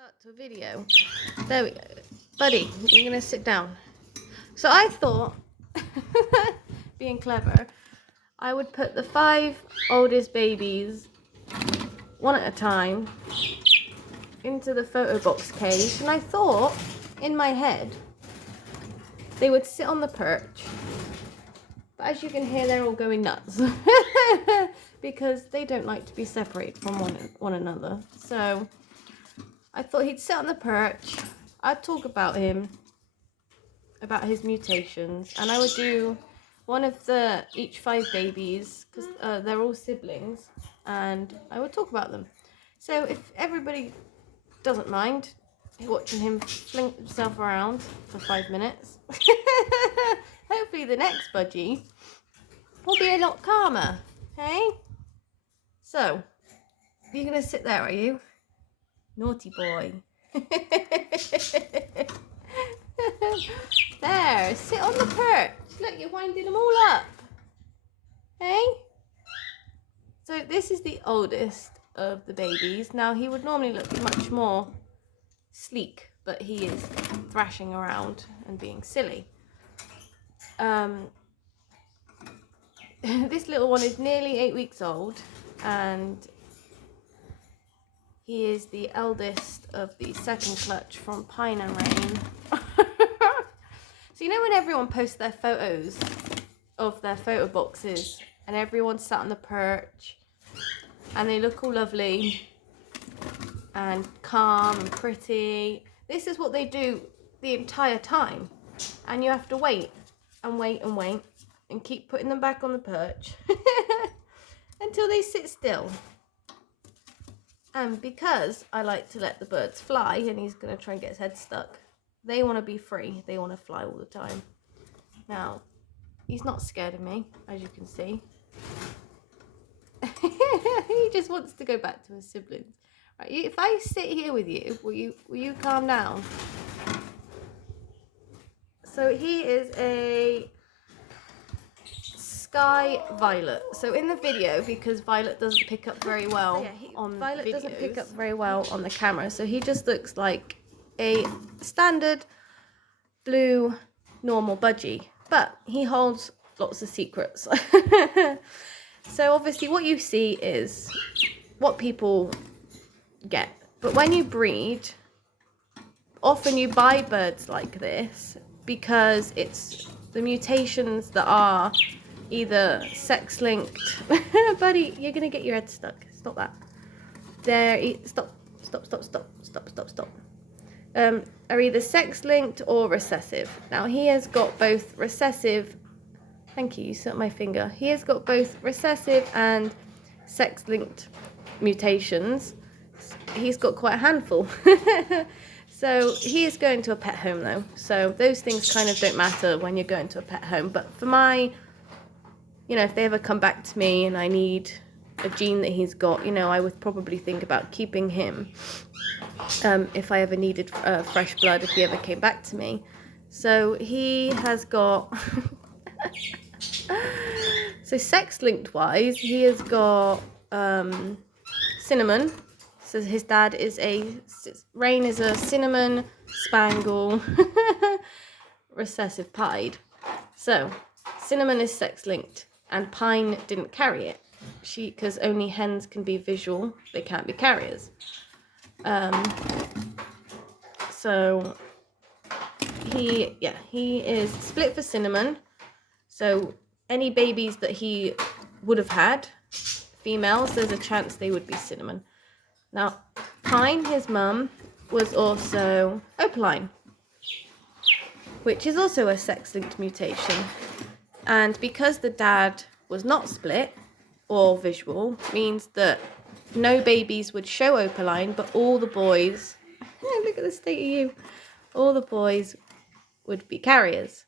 Start to a video. There we go. Buddy, you're gonna sit down. So I thought, being clever, I would put the 5 oldest babies one at a time into the photo box cage, and I thought in my head they would sit on the perch, but as you can hear, they're all going nuts because they don't like to be separated from one another. So I thought he'd sit on the perch, I'd talk about him, about his mutations, and I would do one of each 5 babies, because they're all siblings, and I would talk about them. So if everybody doesn't mind watching him fling himself around for 5 minutes, hopefully the next Budgie will be a lot calmer, hey? So, you're going to sit there, are you? Naughty boy. There, sit on the perch. Look, you're winding them all up. Hey? So this is the oldest of the babies. Now, he would normally look much more sleek, but he is thrashing around and being silly. This little one is nearly 8 weeks old, and he is the eldest of the second clutch from Pine and Rain. So you know when everyone posts their photos of their photo boxes and everyone's sat on the perch and they look all lovely and calm and pretty? This is what they do the entire time, and you have to wait and wait and wait and keep putting them back on the perch until they sit still. And because I like to let the birds fly, and he's going to try and get his head stuck, they want to be free. They want to fly all the time. Now, he's not scared of me, as you can see. He just wants to go back to his siblings. Right, if I sit here with you, will you calm down? So he is a Sky Violet. So in the video, because Violet doesn't pick up very well on Violet doesn't pick up very well on the camera, so he just looks like a standard blue normal budgie, but he holds lots of secrets. So obviously what you see is what people get, but when you breed, often you buy birds like this because it's the mutations that are either sex-linked. Buddy, you're gonna get your head stuck. Stop that. There, stop. Are either sex-linked or recessive. Now, he has got both recessive. Thank you, you set my finger. He has got both recessive and sex-linked mutations. He's got quite a handful. So he is going to a pet home, though. So those things kind of don't matter when you're going to a pet home. But for my, if they ever come back to me and I need a gene that he's got, I would probably think about keeping him if I ever needed fresh blood, if he ever came back to me. So he has got, so sex-linked wise, he has got cinnamon. So his dad is Rain is a cinnamon spangle recessive pied. So cinnamon is sex-linked, and Pine didn't carry it. Because only hens can be visual, they can't be carriers. So he is split for cinnamon. So any babies that he would have had, females, there's a chance they would be cinnamon. Now, Pine, his mum, was also opaline, which is also a sex-linked mutation. And because the dad was not split or visual, means that no babies would show opaline, but all the boys, look at the state of you, all the boys would be carriers.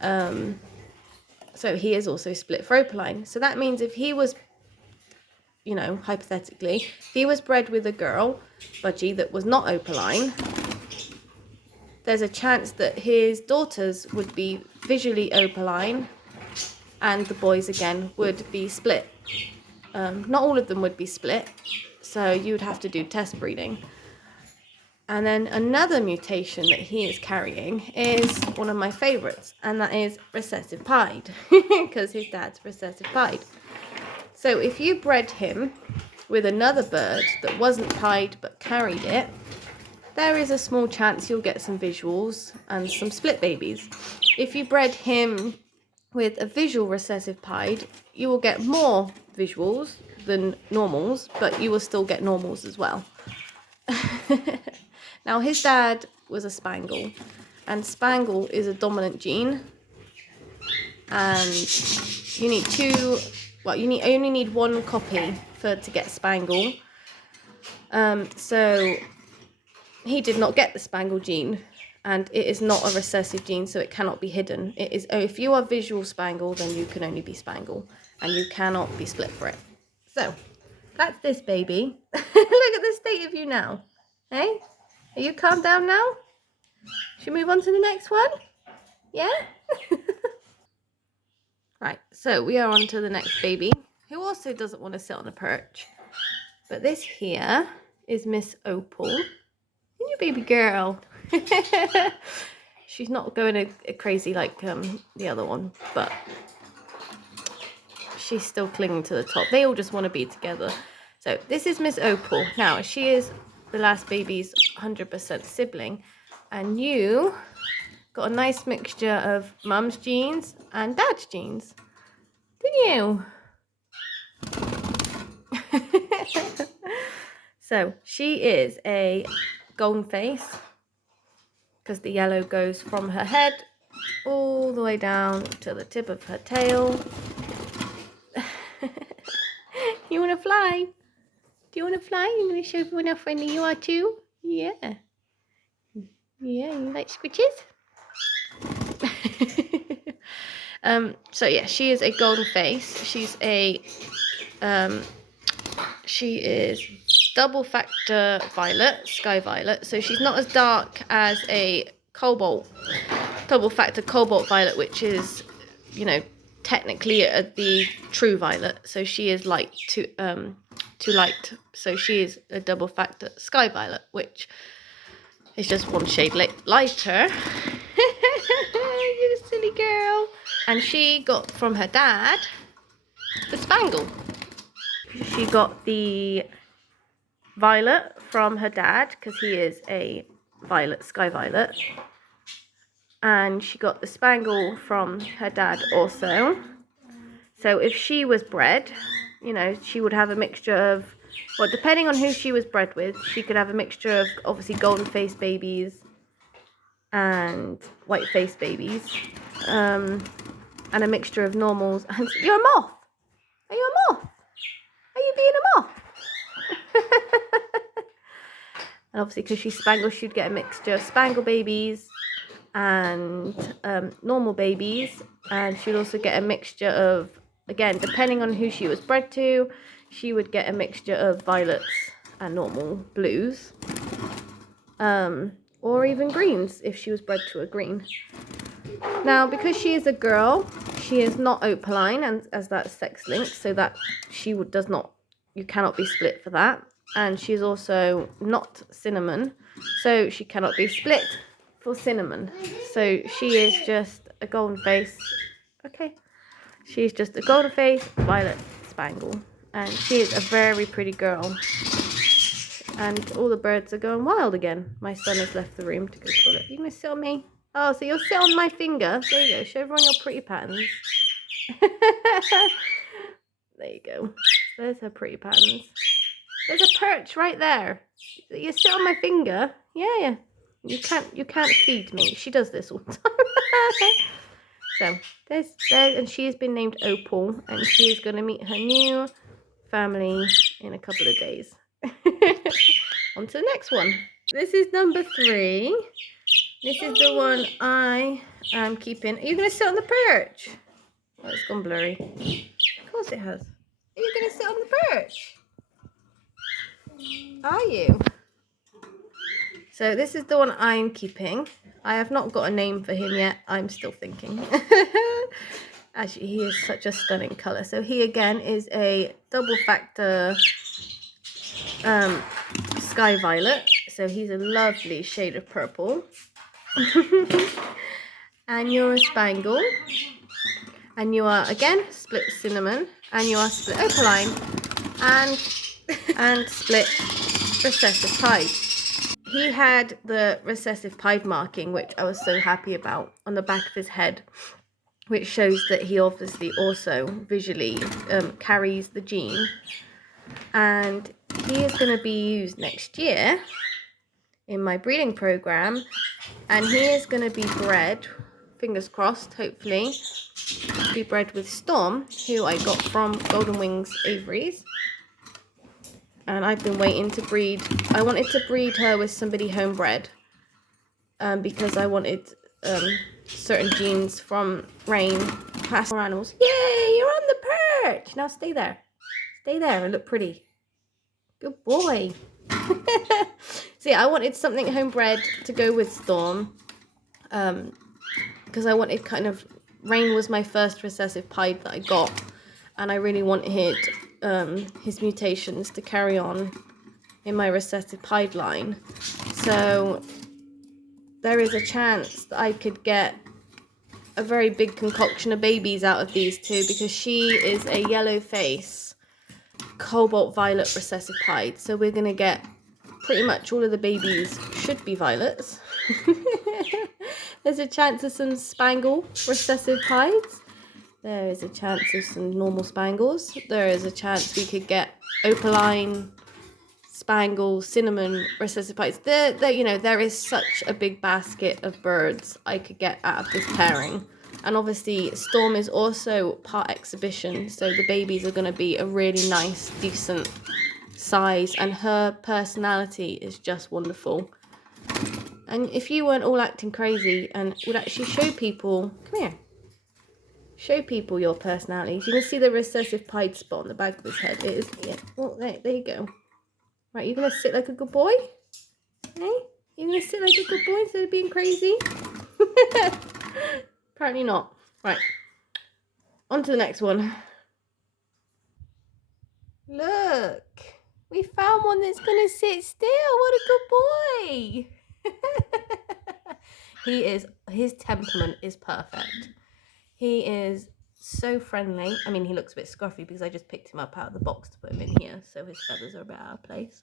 So he is also split for opaline. So that means if he was, hypothetically, if he was bred with a girl, Budgie, that was not opaline, there's a chance that his daughters would be visually opaline, and the boys again would be split. Not all of them would be split, so you would have to do test breeding. And then another mutation that he is carrying is one of my favorites, and that is recessive pied, because his dad's recessive pied. So if you bred him with another bird that wasn't pied but carried it, there is a small chance you'll get some visuals and some split babies. If you bred him with a visual recessive pied, you will get more visuals than normals, but you will still get normals as well. Now his dad was a Spangle, and Spangle is a dominant gene, and you need you only need one copy to get Spangle. So he did not get the Spangle gene, and it is not a recessive gene, so it cannot be hidden. It is, if you are visual Spangle, then you can only be Spangle, and you cannot be split for it. So that's this baby. Look at the state of you now. Hey, are you calmed down now? Should we move on to the next one? Yeah? Right, so we are on to the next baby, who also doesn't want to sit on a perch. But this here is Miss Opal. And your baby girl. She's not going crazy like the other one, but she's still clinging to the top. They all just want to be together. So this is Miss Opal. Now, she is the last baby's 100% sibling, and you got a nice mixture of mum's genes and dad's genes, didn't you? So she is a golden face, because the yellow goes from her head all the way down to the tip of her tail. You want to fly? Do you want to fly? You want to show everyone how friendly you are too? Yeah. Yeah, you like squitches? So yeah, she is a golden face. She is double factor violet, sky violet. So she's not as dark as a cobalt, double factor cobalt violet, which is, you know, technically the true violet. So she is light to light. So she is a double factor sky violet, which is just one shade lighter. You silly girl. And she got from her dad the Spangle. She got the violet from her dad, because he is a violet, sky violet. And she got the Spangle from her dad also. So if she was bred, you know, she would have a mixture of, well, depending on who she was bred with, she could have a mixture of obviously golden face babies and white face babies, and a mixture of normals. And you're a moth. Are you a moth? Are you being a moth? And obviously, because she's Spangle, she'd get a mixture of Spangle babies and normal babies. And she'd also get a mixture of, again, depending on who she was bred to, she would get a mixture of violets and normal blues. Or even greens, if she was bred to a green. Now, because she is a girl, she is not opaline, and as that's sex linked, so that she does not, you cannot be split for that. And she's also not cinnamon, so she cannot be split for cinnamon. So she is just a golden face. Okay. She's just a golden face, violet Spangle. And she is a very pretty girl. And all the birds are going wild again. My son has left the room to go toilet. You gonna sit on me? Oh, so you'll sit on my finger. There you go. Show everyone your pretty patterns. There you go. There's her pretty patterns. There's a perch right there. You sit on my finger. Yeah. You can't feed me. She does this all the time. So there's and she has been named Opal, and she is going to meet her new family in a couple of days. On to the next one. This is number 3. This is the one I am keeping. Are you going to sit on the perch? Oh, it's gone blurry. Of course it has. Are you going to sit on the perch? Are you? So this is the one I'm keeping. I have not got a name for him yet. I'm still thinking. Actually, he is such a stunning colour. So he again is a double factor sky violet. So So he's a lovely shade of purple. And you're a spangle. And you are, again, split cinnamon. And you are split opaline. And split recessive pied. He had the recessive pied marking, which I was so happy about, on the back of his head, which shows that he obviously also visually carries the gene. And he is going to be used next year in my breeding program, and he is going to be bred, fingers crossed, hopefully, be bred with Storm, who I got from Golden Wings Aviaries. And I've been waiting to breed. I wanted to breed her with somebody homebred, because I wanted certain genes from Rain past animals. Yay, you're on the perch! Now stay there. Stay there and look pretty. Good boy. So yeah, I wanted something homebred to go with Storm, because I wanted kind of, Rain was my first recessive pied that I got, and I really wanted his mutations to carry on in my recessive pied line. So there is a chance that I could get a very big concoction of babies out of these two, because she is a yellow face cobalt violet recessive pied. So we're going to get pretty much all of the babies should be violets. There's a chance of some spangle recessive pieds. There is a chance of some normal spangles. There is a chance we could get opaline, spangle, cinnamon recessive pieds. There is such a big basket of birds I could get out of this pairing. And obviously Storm is also part exhibition, so the babies are going to be a really nice, decent size, and her personality is just wonderful. And if you weren't all acting crazy and would actually show people, come here, show people your personalities. You can see the recessive pied spot on the back of his head. It is, yeah. Oh, there you go. Right, you're going to sit like a good boy? Hey? You're going to sit like a good boy instead of being crazy? Apparently not. Right, on to the next one. Look, we found one that's going to sit still. What a good boy. His temperament is perfect. He is so friendly. I mean, he looks a bit scruffy because I just picked him up out of the box to put him in here, so his feathers are a bit out of place.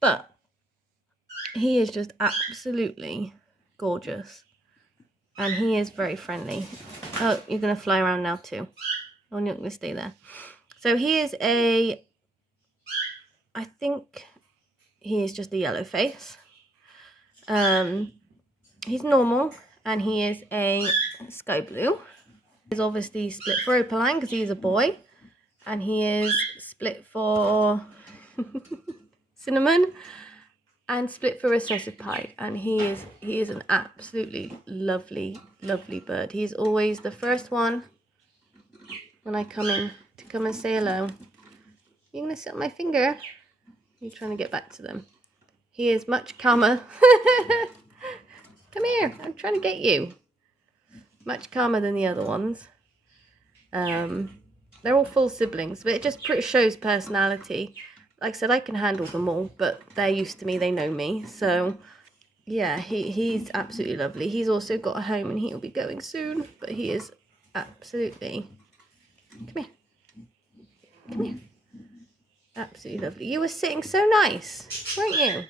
But he is just absolutely gorgeous. And he is very friendly. Oh, you're going to fly around now too. Oh, you're not going to stay there. So he is I think he is just a yellow face. He's normal, and he is a sky blue. He's obviously split for opaline because he is a boy, and he is split for cinnamon and split for recessive pied, and he is an absolutely lovely bird. He's always the first one when I come in to come and say hello. You're gonna sit on my finger? You're trying to get back to them. He is much calmer. Come here, I'm trying to get you. Much calmer than the other ones. They're all full siblings, but it just shows personality. Like I said, I can handle them all, but they're used to me, they know me. So yeah, he's absolutely lovely. He's also got a home and he'll be going soon, but he is absolutely, come here, come here. Absolutely lovely. You were sitting so nice, weren't you?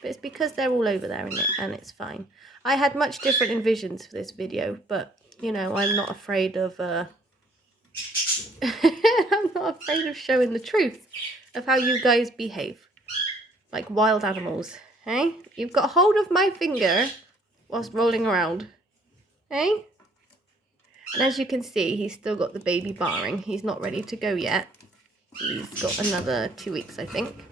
But it's because they're all over there, isn't it? And it's fine. I had much different envisions for this video, but you know, I'm not afraid of I'm not afraid of showing the truth of how you guys behave like wild animals. Hey, you've got hold of my finger whilst rolling around. Hey, and as you can see, he's still got the baby barring. He's not ready to go yet. He's got another 2 weeks, I think,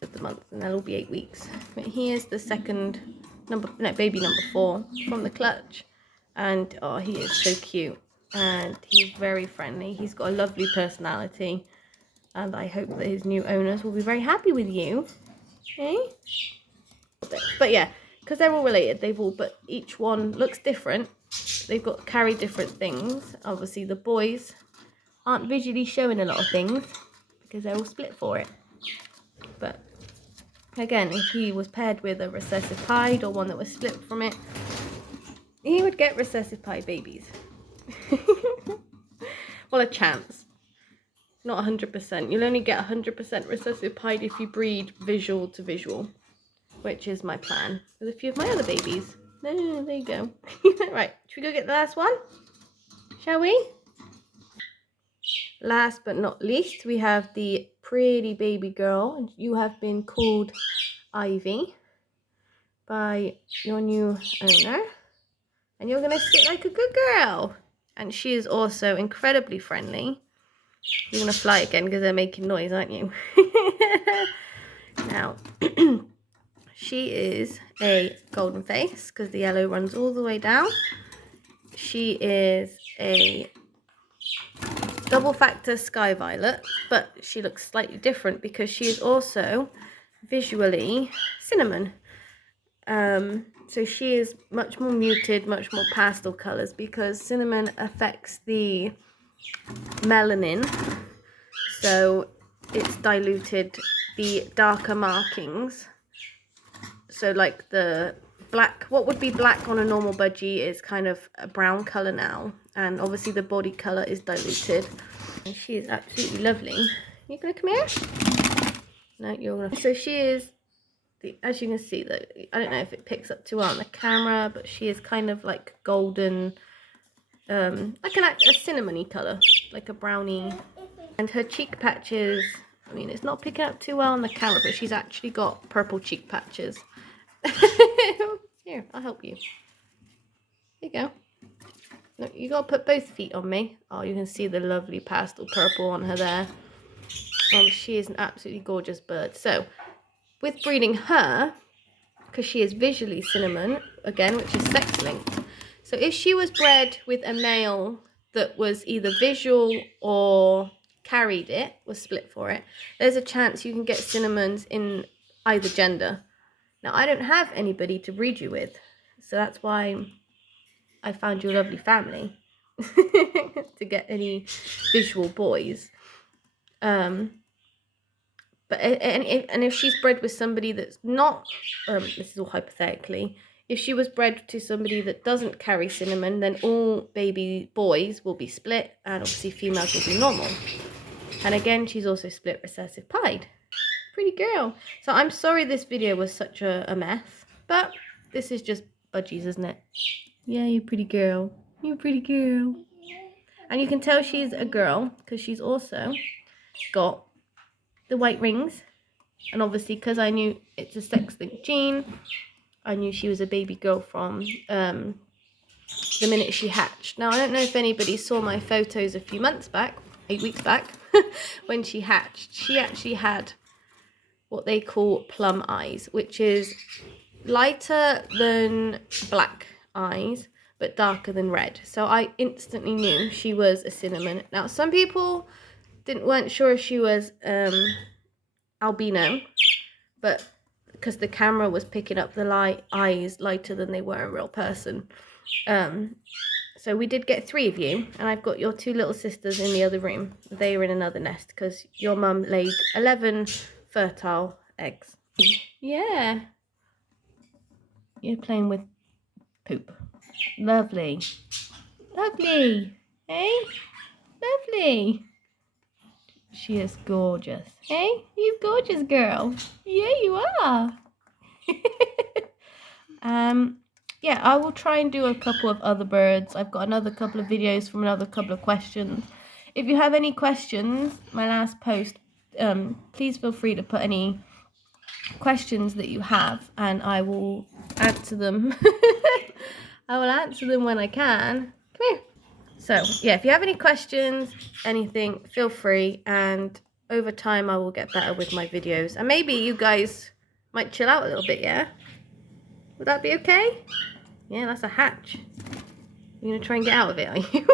of the month, and that'll be 8 weeks. But he is the baby number 4 from the clutch, and oh, he is so cute, and he's very friendly. He's got a lovely personality, and I hope that his new owners will be very happy with you. Okay? But yeah, because they're all related, but each one looks different. They've got carry different things. Obviously, the boys aren't visually showing a lot of things because they're all split for it. But Again, if he was paired with a recessive pied or one that was split from it, he would get recessive pied babies. Well, a chance. Not 100%. You'll only get 100% recessive pied if you breed visual to visual, which is my plan with a few of my other babies. There you go. Right, should we go get the last one? Shall we? Last but not least, we have the pretty baby girl, and you have been called Ivy by your new owner, and you're gonna sit like a good girl. And she is also incredibly friendly. You're gonna fly again because they're making noise, aren't you? Now, she is a golden face because the yellow runs all the way down. She is a double factor sky violet, but she looks slightly different because she is also visually cinnamon. So she is much more muted, much more pastel colors because cinnamon affects the melanin, so it's diluted the darker markings. So like the black, what would be black on a normal budgie is kind of a brown color now, and obviously the body color is diluted. And she is absolutely lovely. You gonna come here? No, you're gonna. So she is, as you can see, that I don't know if it picks up too well on the camera, but she is kind of like golden, like a cinnamony color, like a brownie. And her cheek patches, I mean, it's not picking up too well on the camera, but she's actually got purple cheek patches. Here, I'll help you. There you go. No, you gotta put both feet on me. Oh, you can see the lovely pastel purple on her there. She is an absolutely gorgeous bird. So, with breeding her, because she is visually cinnamon, again, which is sex linked. So if she was bred with a male that was either visual or carried it, was split for it, there's a chance you can get cinnamons in either gender. Now, I don't have anybody to breed you with, so that's why I found you a lovely family to get any visual boys. But if she's bred with somebody that's not, this is all hypothetically, if she was bred to somebody that doesn't carry cinnamon, then all baby boys will be split, and obviously females will be normal. And again, she's also split recessive pied. Pretty girl. So I'm sorry this video was such a mess, but this is just Budgies, isn't it? Yeah, you pretty girl. You pretty girl. And you can tell she's a girl because she's also got the white rings. And obviously, because I knew it's a sex-linked gene, I knew she was a baby girl from the minute she hatched. Now, I don't know if anybody saw my photos a few months back, 8 weeks back, when she hatched. She actually had what they call plum eyes, which is lighter than black eyes, but darker than red. So I instantly knew she was a cinnamon. Now, some people weren't sure if she was albino, but because the camera was picking up the eyes lighter than they were in real person. So we did get 3 of you, and I've got your 2 little sisters in the other room. They are in another nest because your mum laid 11 fertile eggs. Yeah. You're playing with poop. Lovely. Lovely. Hey? Lovely. She is gorgeous. Hey? You gorgeous girl. Yeah, you are. Yeah, I will try and do a couple of other birds. I've got another couple of videos from another couple of questions. If you have any questions, my last post, please feel free to put any questions that you have, and I will answer them. I will answer them when I can. Come here. So, yeah, if you have any questions, anything, feel free, and over time I will get better with my videos. And maybe you guys might chill out a little bit, yeah? Would that be okay? Yeah, that's a hatch. You're going to try and get out of it, are you?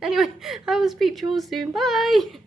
Anyway, I will speak to you all soon. Bye!